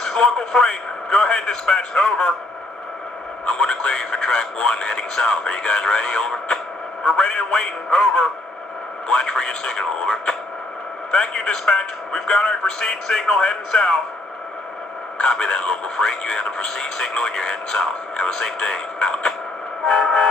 This is local freight. Go ahead, dispatch. Over. I'm going to clear you for track 1 heading south. Are you guys ready? Over. We're ready and waiting. Over. Watch for your signal. Over. Thank you, dispatch. We've got our proceed signal heading south. Copy that, local freight. You have the proceed signal and you're heading south. Have a safe day. Out.